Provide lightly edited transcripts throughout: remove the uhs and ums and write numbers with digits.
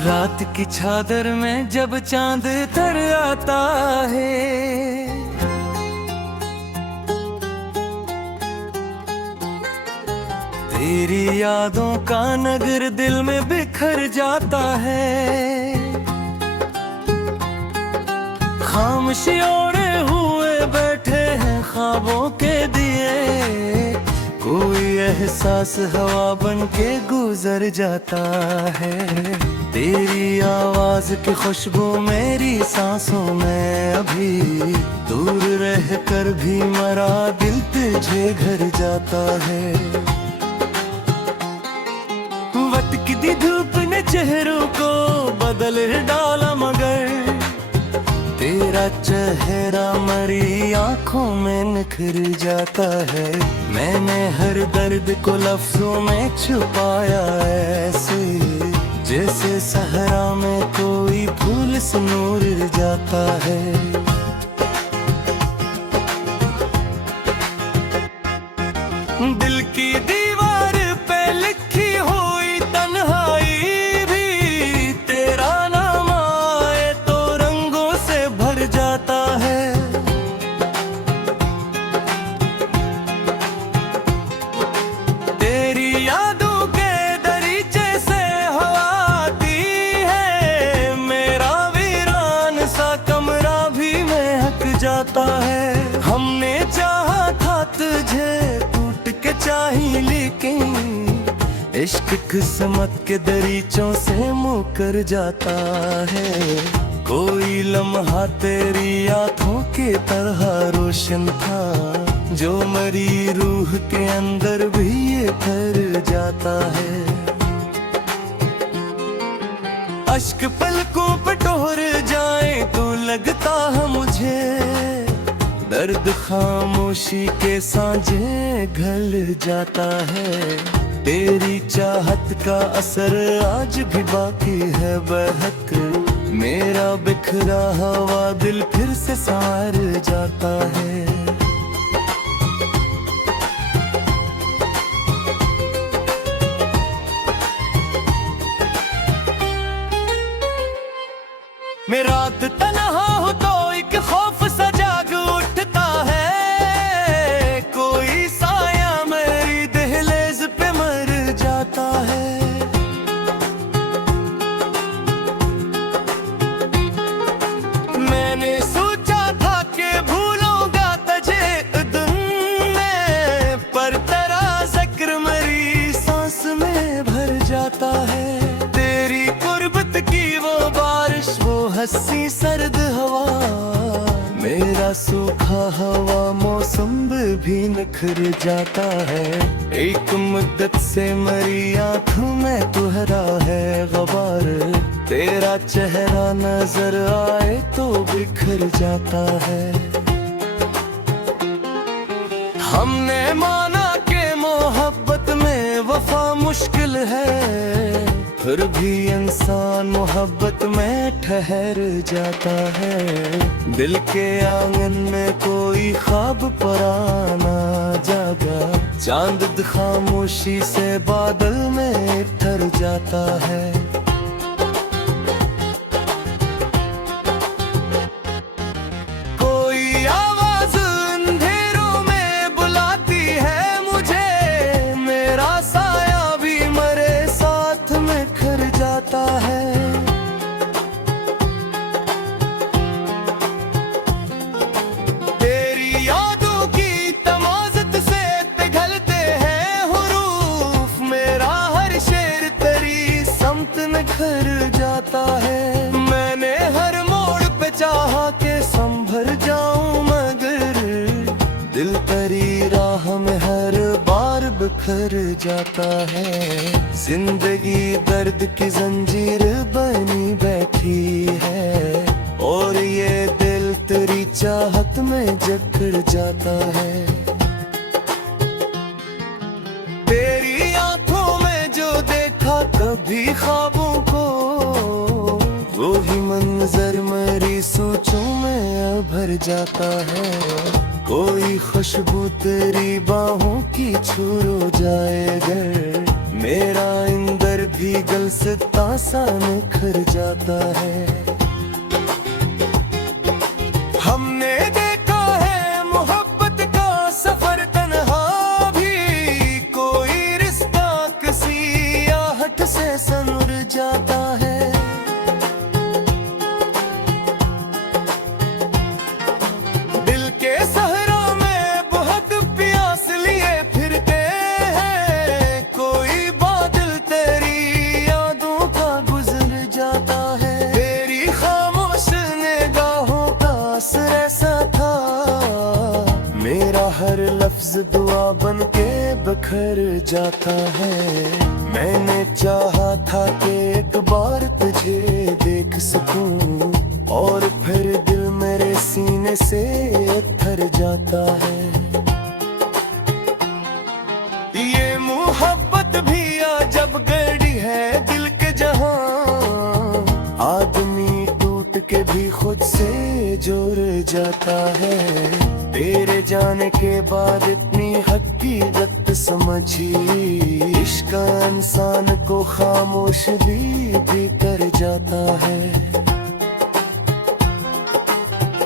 रात की चादर में जब चांद तर आता है, तेरी यादों का नगर दिल में बिखर जाता है। खामोशी ओढ़े हुए बैठे हैं ख्वाबों के दिए, कोई एहसास हवा बन के गुजर जाता है। तेरी आवाज की खुशबू मेरी सांसों में, अभी दूर रह कर भी मरा दिल तुझे घर जाता है। वक्त की धूप ने चेहरों को बदल डाला, मगर तेरा चेहरा मरी आंखों में निखर जाता है। मैंने हर दर्द को लफ्जों में छुपाया ऐसे, जैसे सहरा में कोई फूल से नूर जाता है। दिल की दीवार पे लिखी हुई तन्हाई भी, तेरा नाम आए तो रंगों से भर जाता है। तेरी यादों के दरीचे से हवा आती है, मेरा वीरान सा कमरा भी महक जाता है। हमने चाहा था तुझे के चाहिए, लेकिन इश्क किस्मत के दरीचों से मुकर जाता है। कोई लम्हा तेरी आंखों के तरह रोशन था, जो मरी रूह के अंदर भी ये ठहर जाता है। अश्क पलकों पे ठोर जाए तो लगता है मुझे, दर्द खामोशी के सांझे घल जाता है। तेरी चाहत का असर आज भी बाकी है बहक, मेरा बिखरा हुआ दिल फिर से संवर जाता है। मैं रात तन्हा हूँ तो एक खौफ सा जाग उठता है, कोई साया मेरी दहलीज पे मर जाता है। मैंने सोचा था कि भूलूंगा तुझे दिन में, पर तेरा जिक्र मेरी सांस में भर जाता है। तेरी कुर्बत की वो बारिश, वो हंसी सर्द हवा, मेरा सूखा हवा मौसम भी निखर जाता है। एक मुद्दत से मरी आंखों में तुहरा है गबार, तेरा चेहरा नजर आए तो बिखर जाता है। हमने माना कि मोहब्बत में वफा मुश्किल है, फिर भी इंसान मोहब्बत में ठहर जाता है। दिल के आंगन में कोई ख्वाब पुराना जागा, चांद खामोशी से बादल में ठहर जाता है। कोई आवाज अंधेरों में बुलाती है मुझे, मेरा साया भी मरे साथ में खर जाता है। तेरी यादों की तमाज़त से पिघलते हैं हुरूफ, मेरा हर शेर तेरी समत में खर जाता है। मैंने हर मोड़ पे चाहा के संभर जाऊं, मगर दिल तेरी राह में हर बार बिखर जाता है। जिंदगी दर्द की जंजीर बनी बैठी है, और ये दिल तेरी चाहत में जकड़ जाता है। तेरी आंखों में जो देखा कभी ख्वाबों को, वो ही मंजर मेरी सोचों में भर जाता है। कोई खुशबू तेरी बाहों की छू जाए अगर, मेरा इंदर भी गल से तासा निखर जाता है। हमने देखा है मोहब्बत का सफर तन्हा भी, कोई रिश्ता किसी आहट से सनूर जाता है। दिल के सहरा में बहुत प्यास लिए फिरते हैं, कोई बादल तेरी यादों का गुजर जाता है। तेरी खामोश निगाहों का असर ऐसा था, मेरा हर लफ्ज दुआ बन के बिखर जाता है। मैंने चाहा था कि एक बार तुझे देख सकूं, और फिर दिल मेरे सीने से थर जाता है। ये मोहब्बत भी जब गड़ी है दिल के जहां, आदमी टूट के भी खुद से जुड़ जाता है। तेरे जाने के बाद इतनी हकीकत समझी, इश्क इंसान को खामोश भी कर जाता है।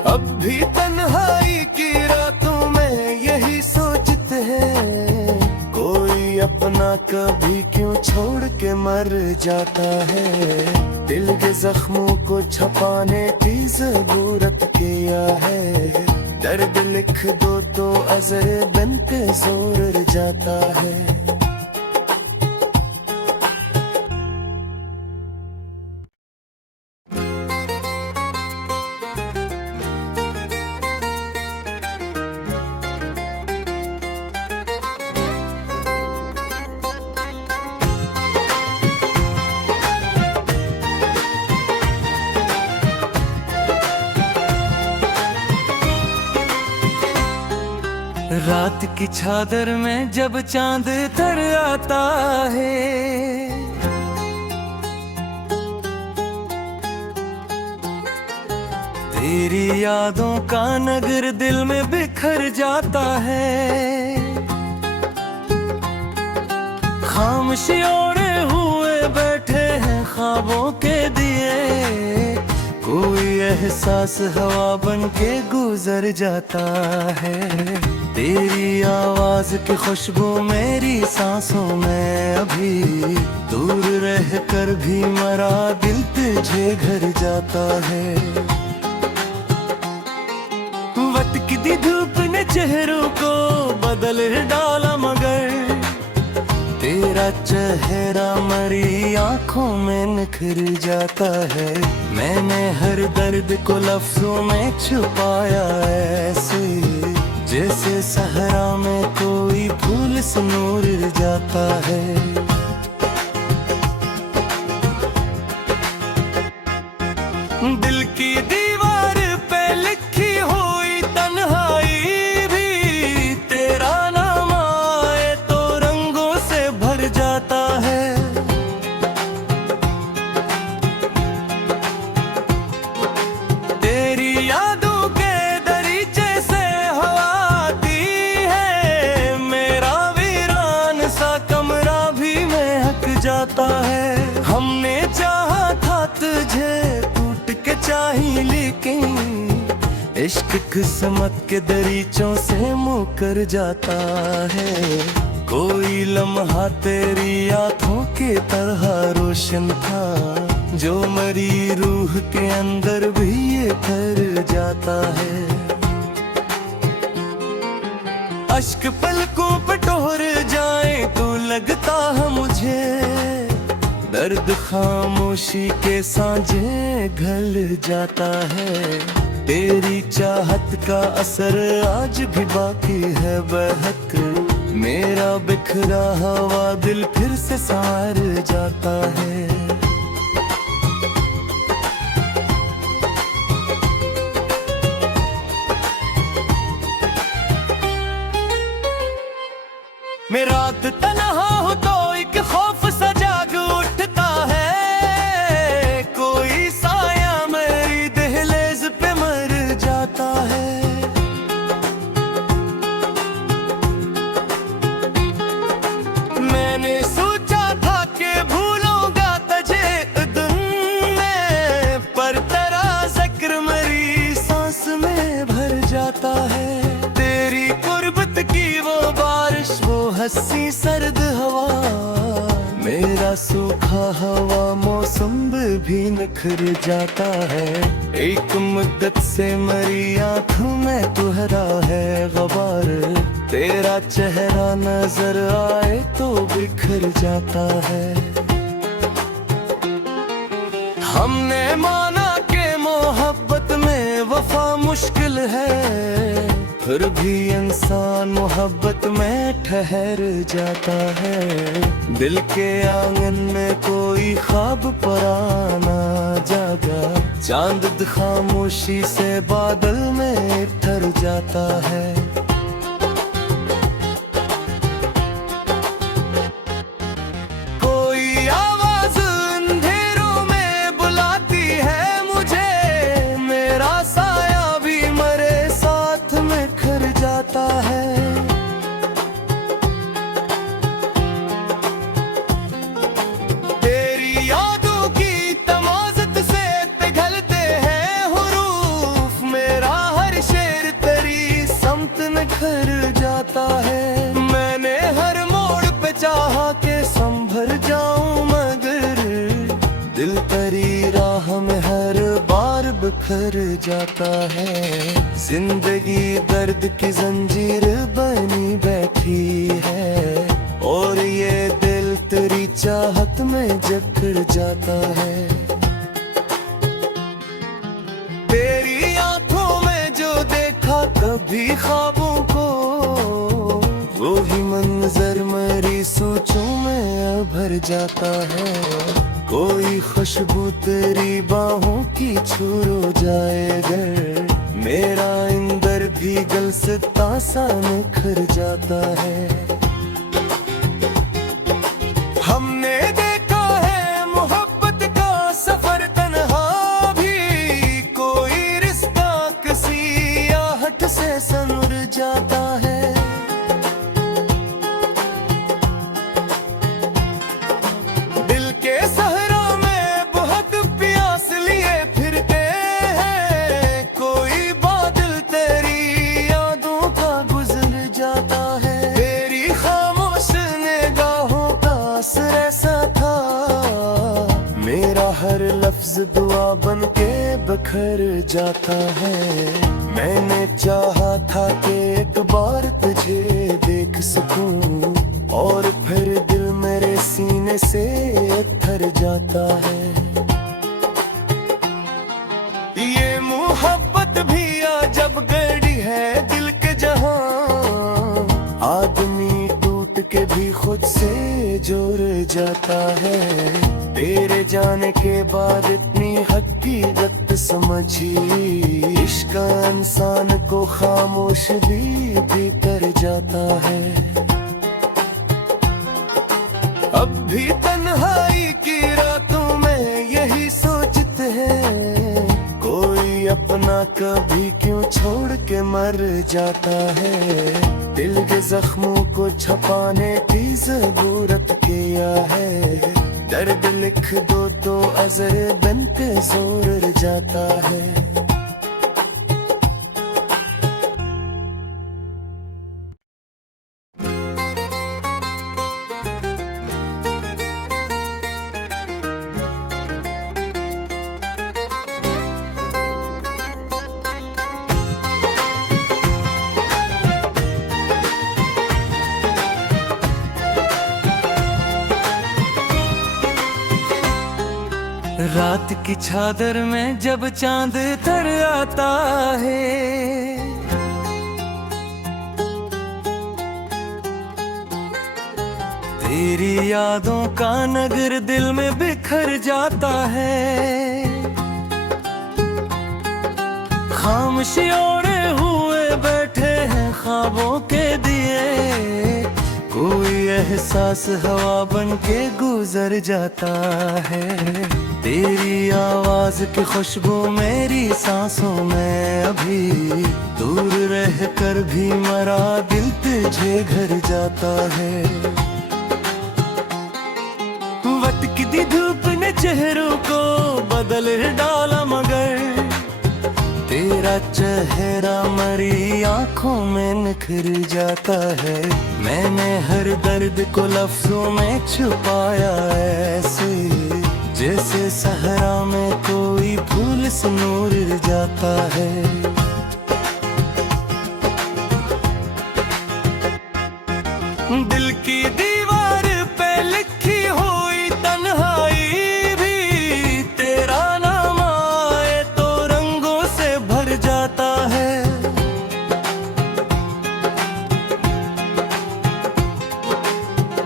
अब भी तन्हाई की रातों में यही सोचते हैं, कोई अपना कभी क्यों छोड़ के मर जाता है। दिल के जख्मों को छपाने की जरूरत किया है, दर्द लिख दो तो अजर बन के जोर जाता है। रात की चादर में जब चांद तर आता है, तेरी यादों का नगर दिल में बिखर जाता है। खामोशी ओढ़े हुए बैठे हैं ख्वाबों के दिए, कोई एहसास हवा बन के गुजर जाता है। तेरी आवाज की खुशबू मेरी सांसों में अभी, दूर रह कर भी मरा दिल तुझे घर जाता है। वक्त की धूप ने चेहरों को बदल डाला, मगर तेरा चेहरा मरी आंखों में निखर जाता है। मैंने हर दर्द को लफ्जों में छुपाया ऐसे, जैसे सहरा में कोई फूल से नूर जाता है। दिल की दीवार पे लिखी हुई तन्हाई भी, तेरा नाम आए तो रंगों से भर जाता है। तेरी यादों के दरीचे से हवा आती है, मेरा वीरान सा कमरा भी महक जाता है। हमने चाहा था तुझे के चाहिए, लेकिन इश्क किस्मत के दरीचों से मुकर जाता है। कोई लम्हा तेरी आंखों के तरह रोशन था, जो मरी रूह के अंदर भी ये कर जाता है। अश्क पलकों पे ठोर जाए तो लगता है मुझे, दर्द खामोशी के सांझे घल जाता है। तेरी चाहत का असर आज भी बाकी है बहक, मेरा बिखरा हुआ दिल फिर से सार जाता है। मैं रात तन्हा हूँ तो एक खौफ सा जाग उठता है, कोई साया मेरी दहलीज पे मर जाता है। मैंने सोचा सूखा हवा मौसम भी निखर जाता है। एक मुद्दत से मरी आँखों में तुहरा है गबार, तेरा चेहरा नजर आए तो बिखर जाता है। हमने माना कि मोहब्बत में वफा मुश्किल है, फिर भी इंसान मोहब्बत में ठहर जाता है। दिल के आंगन में कोई ख्वाब पराना जागा, चांद खामोशी से बादल में ठहर जाता है। कोई आवाज अंधेरों में बुलाती है मुझे, मेरा साया भी मरे साथ में खर जाता है। तेरी यादों की तमाज़त से पिघलते हैं हुरूफ, मेरा हर शेर तेरी समत में खर जाता है। मैंने हर मोड़ पे चाहा के संभर जाऊं, मगर दिल तेरी राह में हर बार बिखर जाता है। जिंदगी दर्द की जंजीर बनी बैठी है, और ये दिल तेरी चाहत में जकड़ जाता है। तेरी आंखों में जो देखा कभी ख्वाबों को, वो ही मंजर मेरी सोचों में भर जाता है। कोई खुशबू तेरी बाहों की छू जाए अगर, मेरा इंदर भी गल से तासा निखर जाता है। हमने देखा है मोहब्बत का सफर तन्हा भी, कोई रिश्ता किसी आहट से सनूर जाता है। दिल के सहरा में बहुत प्यास लिए फिरते हैं, कोई बादल तेरी यादों का गुजर जाता है। तेरी खामोश निगाहों का असर ऐसा था, मेरा हर लफ्ज दुआ बन के बिखर जाता है। मैंने चाहा था कि एक बार तुझे देख सकूं, और फिर दिल मेरे सीने से थर जाता है। ये मोहब्बत भी जब गड़ी है दिल के जहां, आदमी टूट के भी खुद से जुड़ जाता है। तेरे जाने के बाद इतनी हकीकत समझी, इश्क इंसान को खामोश भी कर जाता है। अब भी तन्हाई की रातों में यही सोचते हैं, कोई अपना कभी क्यों छोड़ के मर जाता है। दिल के जख्मों को छपाने की जरूरत किया है, दर्द लिख दो तो अजर बन के जोर जाता है। रात की चादर में जब चांद तर आता है, तेरी यादों का नगर दिल में बिखर जाता है। खामोशी ओढ़े हुए बैठे हैं ख्वाबों के दिए, कोई एहसास हवा बन के गुजर जाता है। तेरी आवाज की खुशबू मेरी सांसों में अभी, दूर रह कर भी मरा दिल तुझे घर जाता है। वटकती धूप ने चेहरों को बदल डाला, मगर तेरा तेरा चेहरा मेरी आंखों में निखर जाता है। मैंने हर दर्द को लफ्जों में छुपाया ऐसे, जैसे सहरा में कोई फूल से नूर जाता है। दिल की दीवार पे लिखी हुई तन्हाई भी तेरा नाम आए तो रंगों से भर जाता है।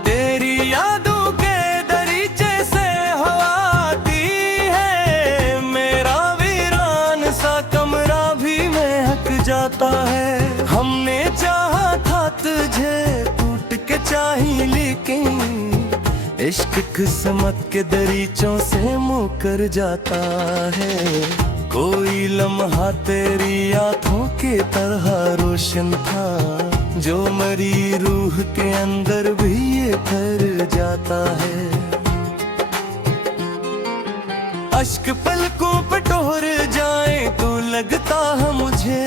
तेरी यादों के दरीचे से हवा आती है, मेरा वीरान सा कमरा भी महक जाता है। हमने चाहा था तुझे चाहिए, लेकिन इश्क किस्मत के दरीचों से मुकर जाता है। कोई लम्हा तेरी आंखों के तरह रोशन था, जो मरी रूह के अंदर भी ये कर जाता है। अश्क पलकों पे ठोर जाए तो लगता है मुझे,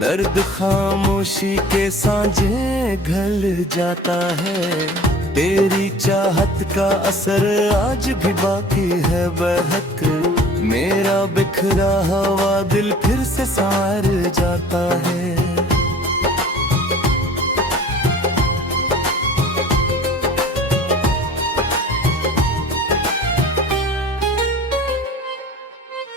दर्द खामोशी के सांझे घल जाता है। तेरी चाहत का असर आज भी बाकी है बहक, मेरा बिखरा हुआ दिल फिर से संवर जाता है।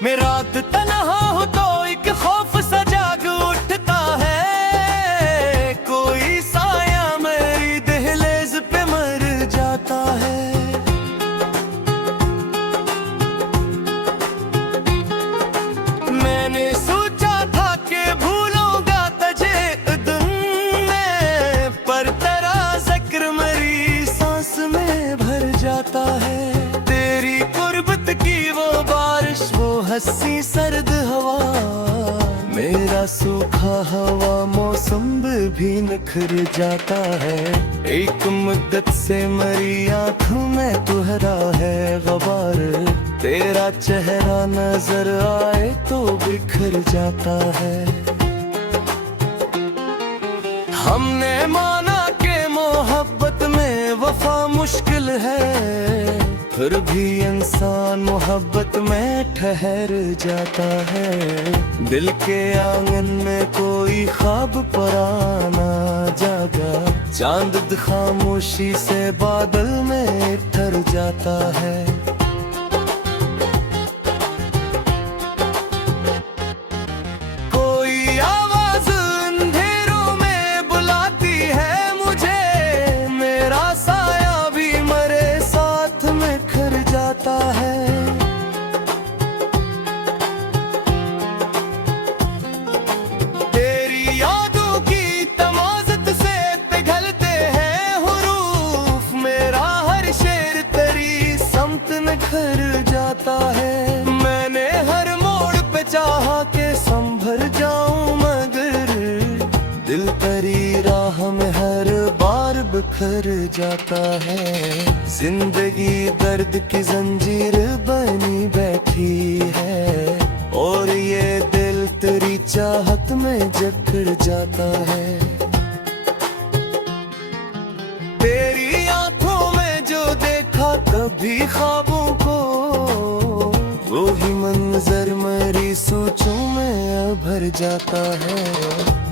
मैं रात तन्हा हूँ तो एक खौफ सा जाग उठता है, कोई साया मेरी दहलीज पे मर जाता है। मैंने सोचा था कि भूलूंगा तुझे दिन में, पर तेरा जिक्र मेरी सांस में भर जाता है। तेरी कुर्बत की वो बारिश, वो हंसी सर्द हवा, मेरा सूखा हवा मौसम भी निखर जाता है। एक मुद्दत से मेरी आंखों में तुहरा है गबार, तेरा चेहरा नजर आए तो बिखर जाता है। हमने माना कि मोहब्बत में वफा मुश्किल है, फिर भी इंसान मोहब्बत में ठहर जाता है। दिल के आंगन में कोई ख्वाब पुराना जागा, चांद खामोशी से बादल में ठहर जाता है। कोई आवाज अंधेरों में बुलाती है मुझे, मेरा साया भी मरे साथ में खर जाता है। तेरी यादों की तमाज़त से पिघलते हैं हुरूफ, मेरा हर शेर तेरी समत में खर जाता है। मैंने हर मोड़ पे चाहा के संभल जाऊं, मगर दिल तेरी राह में हर बार बिखर जाता है। जिंदगी दर्द की जंजीर बनी बैठी है, और ये दिल तेरी चाहत में जकड़ जाता है। तेरी आंखों में जो देखा कभी ख्वाबों को, वो ही मंजर मेरी सोचों में भर जाता है।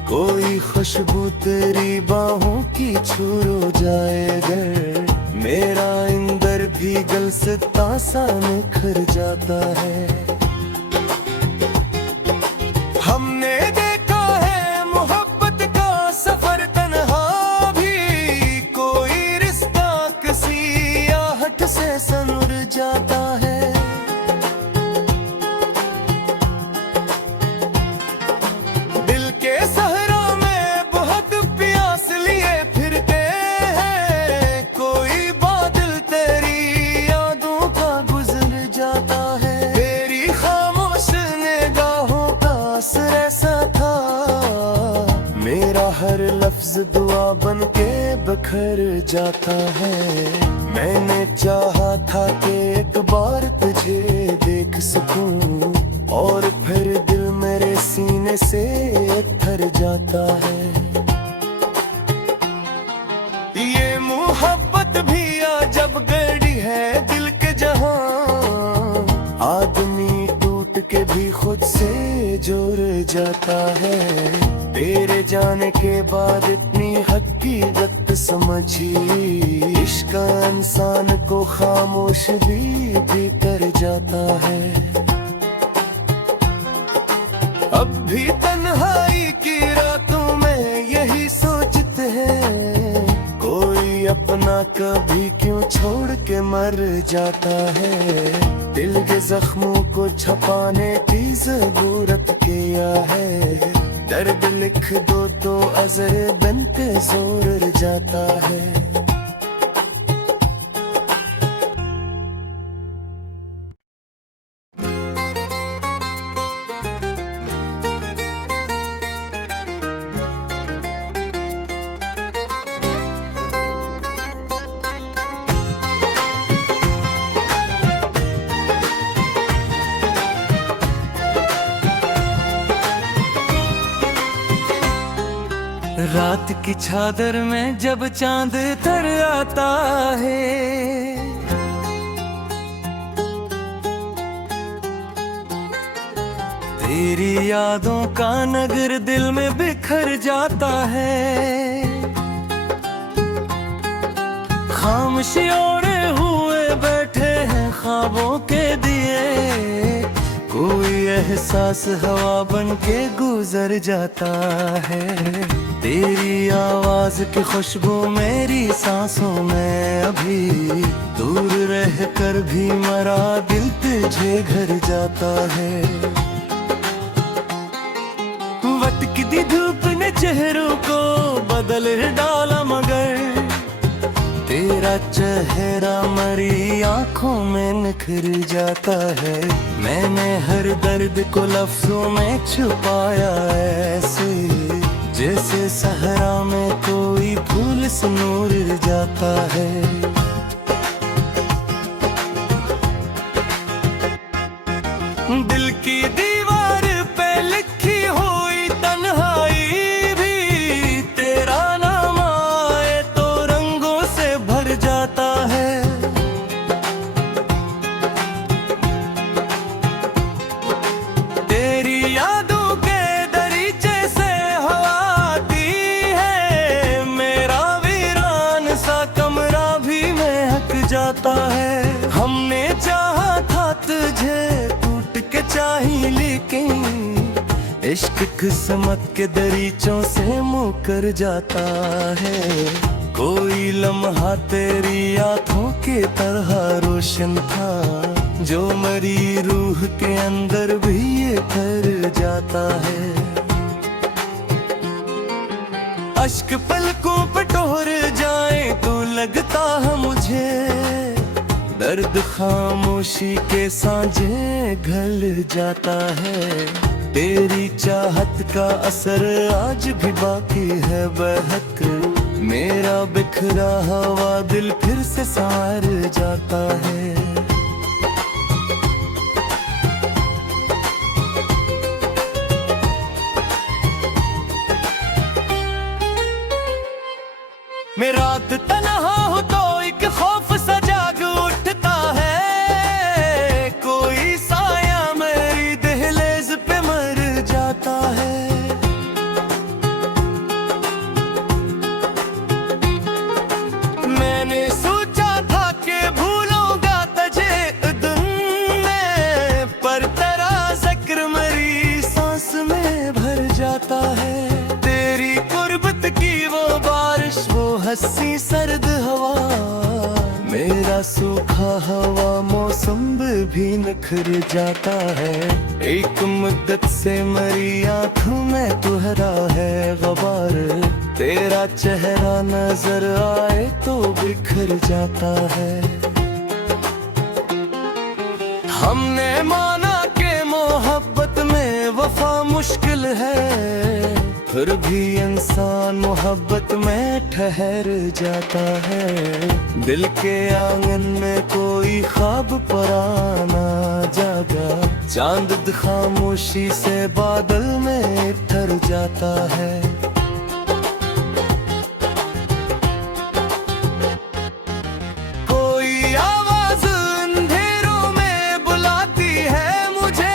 कोई खुशबू तेरी बाहों की छू जाए अगर, मेरा इंदर भी गल से तासा निखर जाता है। हमने देखा है मोहब्बत का सफर तन्हा भी, कोई रिश्ता किसी आहट से सनूर जाता है। दिल के सहरा में बहुत प्यास लिए फिरते हैं, कोई बादल तेरी यादों का गुजर जाता है। तेरी खामोश निगाहों का असर ऐसा था, मेरा हर लफ्ज दुआ बन के बिखर जाता है। मैंने चाहा था कि एक बार तुझे देख सकूं, और फिर दिल मेरे सीने से थर जाता है। ये मोहब्बत भी जब गड़ी है दिल के जहां, आदमी टूट के भी खुद से जुड़ जाता है। तेरे जाने के बाद इतनी हकीकत समझी, इश्क इंसान को खामोश भी कर जाता है। अब भी तन्हाई की रातों में यही सोचते हैं, कोई अपना कभी क्यों छोड़ के मर जाता है। दिल के जख्मों को छुपाने की जरूरत किया है, दर्द लिख दो तो अज़र बनते जोर जाता है। रात की चादर में जब चांद तर आता है, तेरी यादों का नगर दिल में बिखर जाता है। खामोशी ओढ़े हुए बैठे हैं ख्वाबों के दिए, कोई एहसास हवा बन के गुजर जाता है। तेरी आवाज की खुशबू मेरी सांसों में अभी, दूर रह कर भी मरा दिल तुझे घर जाता है। वटकती धूप ने चेहरों को बदल डाला, मगर तेरा चेहरा मरी आंखों में निखर जाता है। मैंने हर दर्द को लफ्जों में छुपाया ऐसे, जैसे सहरा में कोई फूल से नूर जाता है। दिल की दीवार पे लिखी हुई तन्हाई भी, तेरा नाम आए तो रंगों से भर जाता है। तेरी यादों के दरीचे से हवा आती है, मेरा वीरान सा कमरा भी महक जाता है। हमने चाहा था तुझे टूट के चाही, लेकिन इश्क किस्मत के दरीचों से मुकर जाता है। कोई लम्हा तेरी आंखों के तरह रोशन था, जो मरी रूह के अंदर भी ये कर जाता है। अश्क पलकों पे टोर जाए तो लगता है मुझे, दर्द खामोशी के सांझे घल जाता है। तेरी चाहत का असर आज भी बाकी है बहक, मेरा बिखरा हुआ दिल फिर से सार जाता है। मैं रात तन्हा हूँ तो एक खौफ सा जाग उठता है, कोई साया मेरी दहलीज पे मर जाता है। मैंने सोचा था कि भूलूंगा तुझे दिन में, पर तेरा जिक्र मेरी सांस में भर जाता है। तेरी कुर्बत की वो बारिश, वो हंसी सर्द हवा, मेरा सूखा हवा मौसम भी निखर जाता है। एक मुद्दत से मरी आंखों में तुहरा है गबार, तेरा चेहरा नजर आए तो बिखर जाता है। हमने माना कि मोहब्बत में वफा मुश्किल है, फिर भी इंसान मोहब्बत में ठहर जाता है। दिल के आंगन में कोई ख्वाब पुराना जागा, चांद खामोशी से बादल में ठहर जाता है। कोई आवाज अंधेरों में बुलाती है मुझे,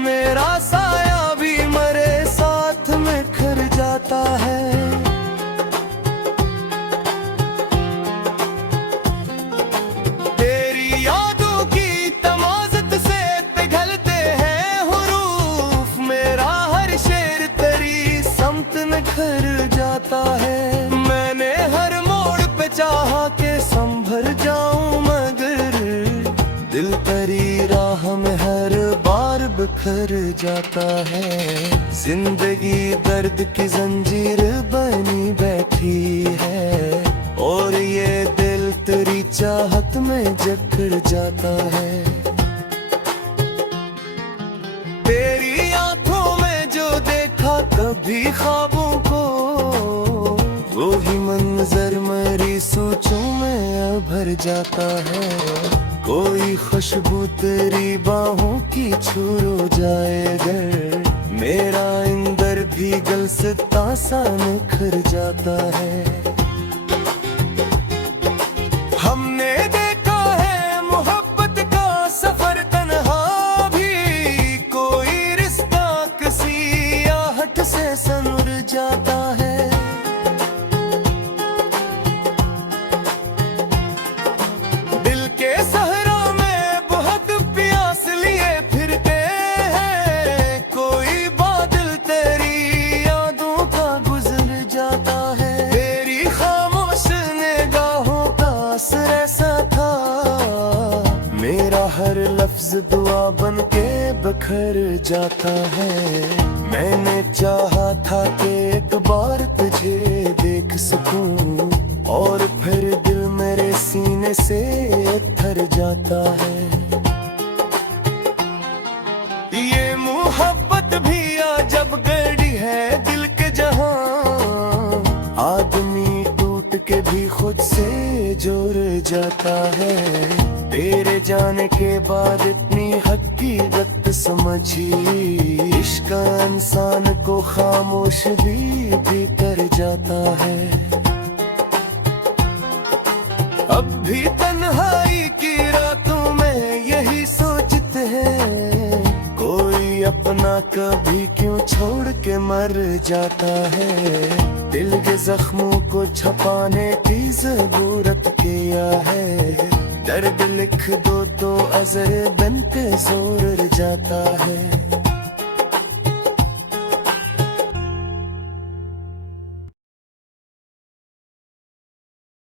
मेरा साया भी मरे साथ में खर जाता है। तेरी यादों की तमाज़त से पिघलते हैं हुरूफ, मेरा हर शेर तेरी समत में खर जाता है। मैंने हर मोड़ पे चाहा के संभर जाऊं, मगर दिल तेरी राह में हर बार बिखर जाता है। जिंदगी दर्द की जंजीर बनी बैठी है, और ये दिल तेरी चाहत में जकड़ जाता है। तेरी आंखों में जो देखा कभी ख्वाबों को, वो ही मंजर मेरी सोचों में भर जाता है। कोई खुशबू तेरी बाहों की छू जाए अगर, मेरा इंदर भी गल से तासा निखर जाता है। हमने देखा है मोहब्बत का सफर तन्हा भी, कोई रिश्ता किसी आहट से सनूर जाता है। दिल के सहरा में बहुत प्यास लिए फिरते हैं, कोई बादल तेरी यादों का गुजर जाता है। तेरी खामोश निगाहों का असर ऐसा था, मेरा हर लफ्ज दुआ बन के बिखर जाता है। मैंने चाहा था कि एक बार तुझे देख सकूं, और फिर दिल मेरे सीने से थर जाता है। ये मोहब्बत भी अजब गड़ी है दिल के जहां, आदमी टूट के भी खुद से जुड़ जाता है। तेरे जाने के बाद इतनी हकीकत समझी, इश्क इंसान को खामोश भी कर जाता है। अब भी तन्हाई की रातों में यही सोचते हैं, कोई अपना कभी क्यों छोड़ के मर जाता है। दिल के जख्मों को छुपाने की जरूरत किया है, दर्द लिख दो तो अज़र बन के जोर जाता है।